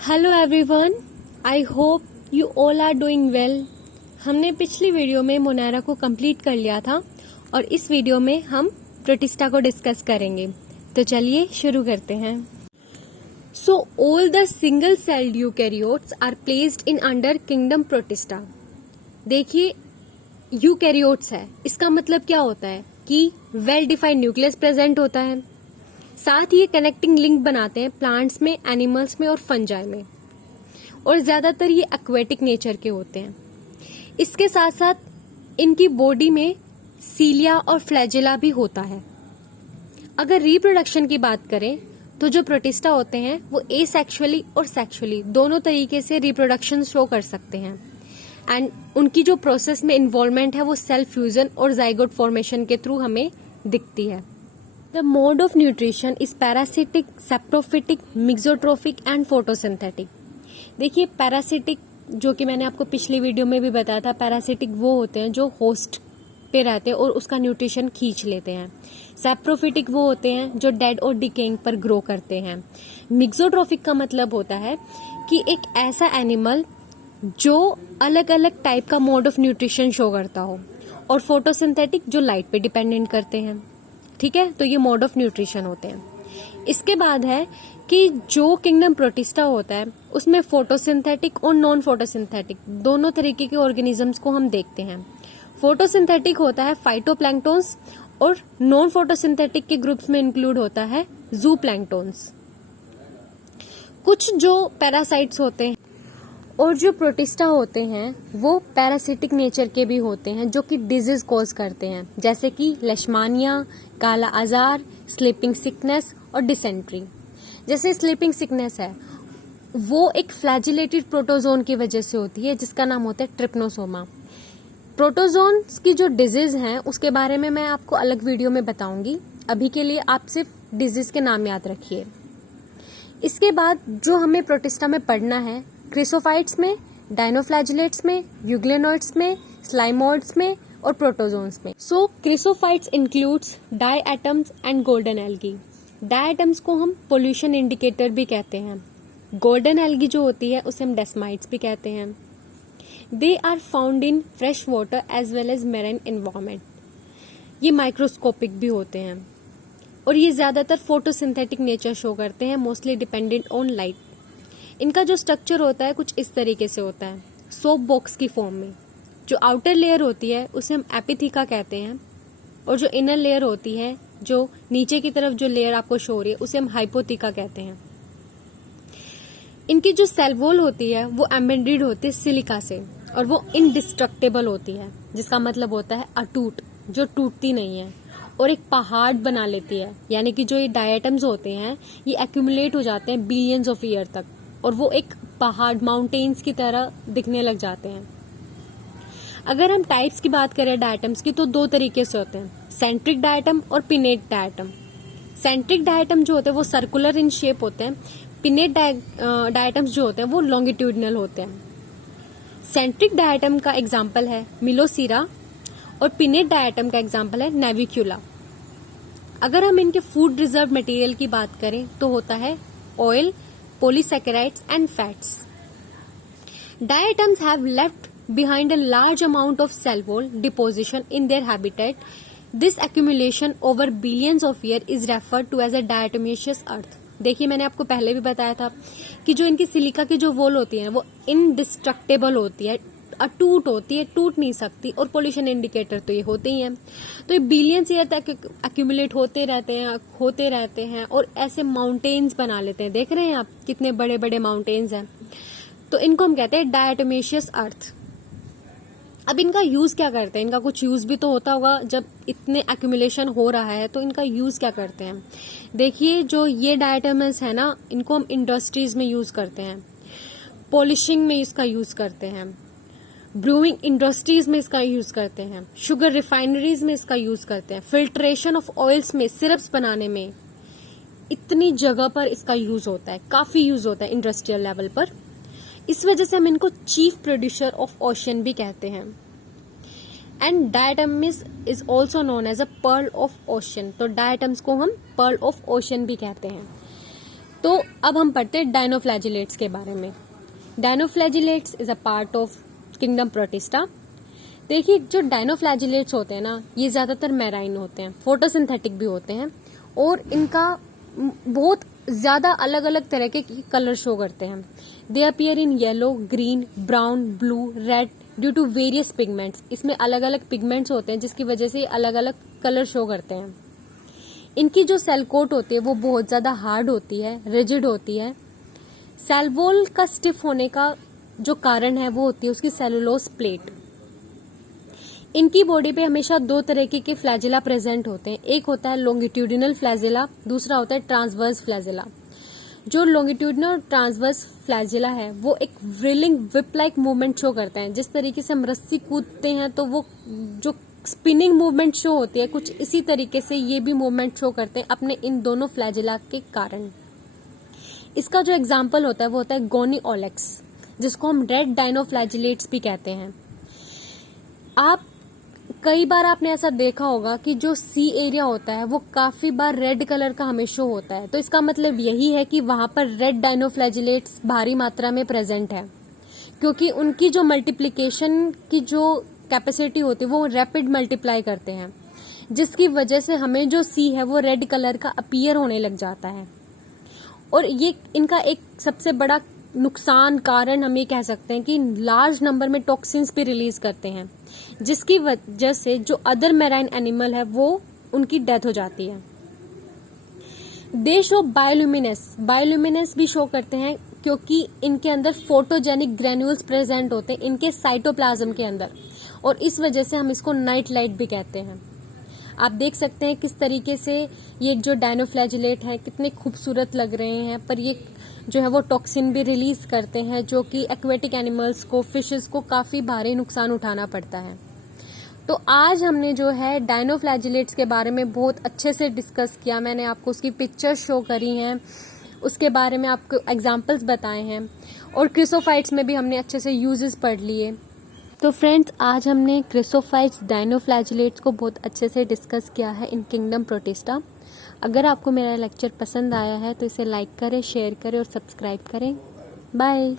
Hello everyone, I hope you all are doing well. हमने पिछली video में Monera को कंप्लीट कर लिया था और इस वीडियो में हम प्रोटिस्टा को डिस्कस करेंगे। तो चलिए शुरू करते हैं। So all the single celled eukaryotes are placed in under kingdom Protista. देखिए, यूकैरियोट्स है, इसका मतलब क्या होता है कि वेल डिफाइंड न्यूक्लियस प्रेजेंट होता है। साथ ही ये कनेक्टिंग लिंक बनाते हैं प्लांट्स में, एनिमल्स में और फंजाई में, और ज्यादातर ये एक्वेटिक नेचर के होते हैं। इसके साथ साथ इनकी बॉडी में सीलिया और फ्लैजेला भी होता है। अगर रिप्रोडक्शन की बात करें तो जो प्रोटिस्टा होते हैं वो एसेक्सुअली और सेक्सुअली दोनों तरीके से रिप्रोडक्शन शो कर सकते हैं। एंड उनकी जो प्रोसेस में इन्वॉल्वमेंट है वो सेल फ्यूजन और जाइगोट फॉर्मेशन के थ्रू हमें दिखती है। The mode of nutrition is parasitic, saprophytic, mixotrophic and photosynthetic। देखिए, पैरासिटिक जो कि मैंने आपको पिछली वीडियो में भी बताया था, पैरासिटिक वो होते हैं जो होस्ट पे रहते हैं और उसका न्यूट्रिशन खींच लेते हैं। सैप्रोफिटिक वो होते हैं जो डेड और डिकेइंग पर ग्रो करते हैं। मिक्सोट्रोफिक का मतलब होता है कि एक ऐसा एनिमल जो अलग अलग टाइप का मोड ऑफ न्यूट्रिशन शो करता हो, और फोटोसिंथेटिक जो लाइट पे डिपेंडेंट करते हैं। ठीक है, तो ये मोड ऑफ न्यूट्रिशन होते हैं। इसके बाद है कि जो किंगडम प्रोटिस्टा होता है उसमें फोटोसिंथेटिक और नॉन फोटोसिंथेटिक दोनों तरीके के ऑर्गेनिजम्स को हम देखते हैं। फोटोसिंथेटिक होता है फाइटोप्लैंक्टन्स, और नॉन फोटोसिंथेटिक के ग्रुप्स में इंक्लूड होता है जूप्लैंक्टन्स। कुछ जो पैरासाइट्स होते हैं और जो प्रोटिस्टा होते हैं वो पैरासिटिक नेचर के भी होते हैं जो कि डिजीज कॉज करते हैं, जैसे कि लेशमानिया, काला आजार, स्लीपिंग सिकनेस और डिसेंट्री। जैसे स्लीपिंग सिकनेस है वो एक फ्लैजिलेटेड प्रोटोजोन की वजह से होती है जिसका नाम होता है ट्रिप्नोसोमा। प्रोटोजोन्स की जो डिजीज हैं उसके बारे में मैं आपको अलग वीडियो में बताऊंगी। अभी के लिए आप सिर्फ डिजीज के नाम याद रखिए। इसके बाद जो हमें प्रोटिस्टा में पढ़ना है, क्रिसोफाइट्स में, डायनोफ्लैजिलेट्स में, यूग्लेनोइड्स में, स्लाइमोइड्स में और प्रोटोजोन्स में। So chrysophytes includes diatoms and golden algae. Diatoms को हम पोल्यूशन इंडिकेटर भी कहते हैं। गोल्डन एल्गी जो होती है उसे हम डेस्माइट्स भी कहते हैं। They are found in fresh water as well as marine environment. ये माइक्रोस्कोपिक भी होते हैं और ये ज्यादातर फोटोसिंथेटिक नेचर शो करते हैं, मोस्टली डिपेंडेंट ऑन लाइट। इनका जो स्ट्रक्चर होता है कुछ इस तरीके से होता है, सोप बॉक्स की फॉर्म में। जो आउटर लेयर होती है उसे हम एपिथीका कहते हैं, और जो इनर लेयर होती है, जो नीचे की तरफ जो लेयर आपको शो हो रही है, उसे हम हाइपोथीका कहते हैं। इनकी जो सेल वॉल होती है वो एम्बेडेड होती है सिलिका से, और वो इनडिस्ट्रक्टेबल होती है, जिसका मतलब होता है अटूट, जो टूटती नहीं है, और एक पहाड़ बना लेती है। यानी कि जो ये डायटम्स होते हैं ये एक्यूमुलेट हो जाते हैं बिलियंस ऑफ ईयर तक, और वो एक पहाड़, माउंटेन्स की तरह दिखने लग जाते हैं। अगर हम टाइप्स की बात करें डायटम्स की तो दो तरीके से होते हैं, सेंट्रिक डायटम और पिनेट डायटम। सेंट्रिक डायटम जो होते हैं वो सर्कुलर इन शेप होते हैं। पिनेट डायटम्स जो होते हैं वो लॉन्गिट्यूडनल होते हैं। सेंट्रिक डायटम का एग्जाम्पल है मिलोसीरा, और पिनेट डायटम का एग्जाम्पल है नेविक्यूला। अगर हम इनके फूड रिजर्व मटेरियल की बात करें तो होता है oil, polysaccharides and fats. Diatoms have left behind a large amount of cell wall deposition in their habitat. This accumulation over billions of years is referred to as a diatomaceous earth. देखिए, मैंने आपको पहले भी बताया था कि जो इनकी सिलिका की जो वॉल होती है वो इनडिस्ट्रक्टेबल होती है, अटूट होती है, टूट नहीं सकती, और पोल्यूशन इंडिकेटर तो ये होते ही हैं। तो ये बिलियंस ईयर तक एक्यूमुलेट होते रहते हैं और ऐसे माउंटेन्स बना लेते हैं। देख रहे हैं आप कितने बड़े बड़े माउंटेन्स हैं। तो इनको हम कहते हैं डायटोमेशियस अर्थ। अब इनका यूज क्या करते हैं? इनका कुछ यूज भी तो होता होगा, जब इतने एक्यूमुलेशन हो रहा है तो इनका यूज क्या करते हैं? देखिए, जो ये डायटम्स है ना, इनको हम इंडस्ट्रीज में यूज करते हैं, पॉलिशिंग में इसका यूज करते हैं, ब्रूइंग इंडस्ट्रीज में इसका यूज करते हैं, शुगर रिफाइनरीज में इसका यूज करते हैं, फिल्ट्रेशन ऑफ ऑयल्स में, सिरप्स बनाने में, इतनी जगह पर इसका यूज होता है, काफी यूज होता है इंडस्ट्रियल लेवल पर। इस वजह से हम इनको चीफ प्रोड्यूसर ऑफ ओशन भी कहते हैं। And diatoms is also known as a pearl of ocean. तो डायटम्स को हम पर्ल ऑफ ओशन भी कहते हैं। तो अब हम पढ़ते हैं डायनोफ्लैजिलेट्स के बारे में। Dinoflagellates is a part of kingdom Protista. देखिए, जो डायनोफ्लैजिलेट्स होते हैं ना, ये ज्यादातर मैराइन होते हैं, फोटोसिंथेटिक भी होते हैं, और इनका बहुत ज्यादा अलग अलग तरह के कलर शो करते हैं। They appear in yellow, green, brown, blue, red due to various pigments. इसमें अलग अलग पिगमेंट्स होते हैं जिसकी वजह से अलग अलग कलर शो करते हैं। इनकी जो सेल कोट होती है वो बहुत ज्यादा हार्ड होती है, रिजिड होती है। सेल वॉल का स्टिफ होने का जो कारण है वो होती है उसकी सेलुलोज प्लेट। इनकी बॉडी पे हमेशा दो तरीके के फ्लैजिला प्रेजेंट होते हैं। एक होता है लॉन्गिट्यूडिनल फ्लैजिला, दूसरा होता है ट्रांसवर्स फ्लैजिला। जो लॉन्गिट्यूडिनल और ट्रांसवर्स फ्लैजिला है वो एक व्रिलिंग विप लाइक मूवमेंट शो करते हैं। जिस तरीके से हम रस्सी कूदते हैं तो वो जो स्पिनिंग मूवमेंट शो होती है, कुछ इसी तरीके से ये भी मूवमेंट शो करते हैं अपने इन दोनों फ्लैजिला के कारण। इसका जो एग्जाम्पल होता है वो होता है गोनी ओलेक्स, जिसको हम रेड डायनोफ्लैजिलेट्स भी कहते हैं। कई बार आपने ऐसा देखा होगा कि जो सी एरिया होता है वो काफी बार रेड कलर का हमें शो होता है, तो इसका मतलब यही है कि वहां पर रेड डायनोफ्लैजिलेट्स भारी मात्रा में प्रेजेंट है, क्योंकि उनकी जो मल्टीप्लिकेशन की जो कैपेसिटी होती है वो रैपिड मल्टीप्लाई करते हैं, जिसकी वजह से हमें जो सी है वो रेड कलर का अपीयर होने लग जाता है। और ये इनका एक सबसे बड़ा नुकसान कारण हम ये कह सकते हैं कि लार्ज नंबर में टॉक्सिन्स भी रिलीज करते हैं, जिसकी वजह से जो अदर मैराइन एनिमल है वो उनकी डेथ हो जाती है। दे शो बायोल्यूमिनेस भी शो करते हैं, क्योंकि इनके अंदर फोटोजेनिक ग्रेन्यूल्स प्रेजेंट होते हैं इनके साइटोप्लाज्म के अंदर, और इस वजह से हम इसको नाइट लाइट भी कहते हैं। आप देख सकते हैं किस तरीके से ये जो डायनोफ्लैजिलेट है कितने खूबसूरत लग रहे हैं, पर ये जो है वो टॉक्सिन भी रिलीज करते हैं, जो कि एक्वेटिक एनिमल्स को, फिशेस को काफी भारी नुकसान उठाना पड़ता है। तो आज हमने जो है डायनोफ्लैजिलेट्स के बारे में बहुत अच्छे से डिस्कस किया। मैंने आपको उसकी पिक्चर्स शो करी हैं, उसके बारे में आपको एग्जाम्पल्स बताए हैं, और क्रिसोफाइट्स में भी हमने अच्छे से यूजेस पढ़ लिए। तो फ्रेंड्स, आज हमने क्रिसोफाइट्स, डायनोफ्लैजिलेट्स को बहुत अच्छे से डिस्कस किया है इन किंगडम प्रोटिस्टा। अगर आपको मेरा लेक्चर पसंद आया है तो इसे लाइक करें, शेयर करें और सब्सक्राइब करें। बाय।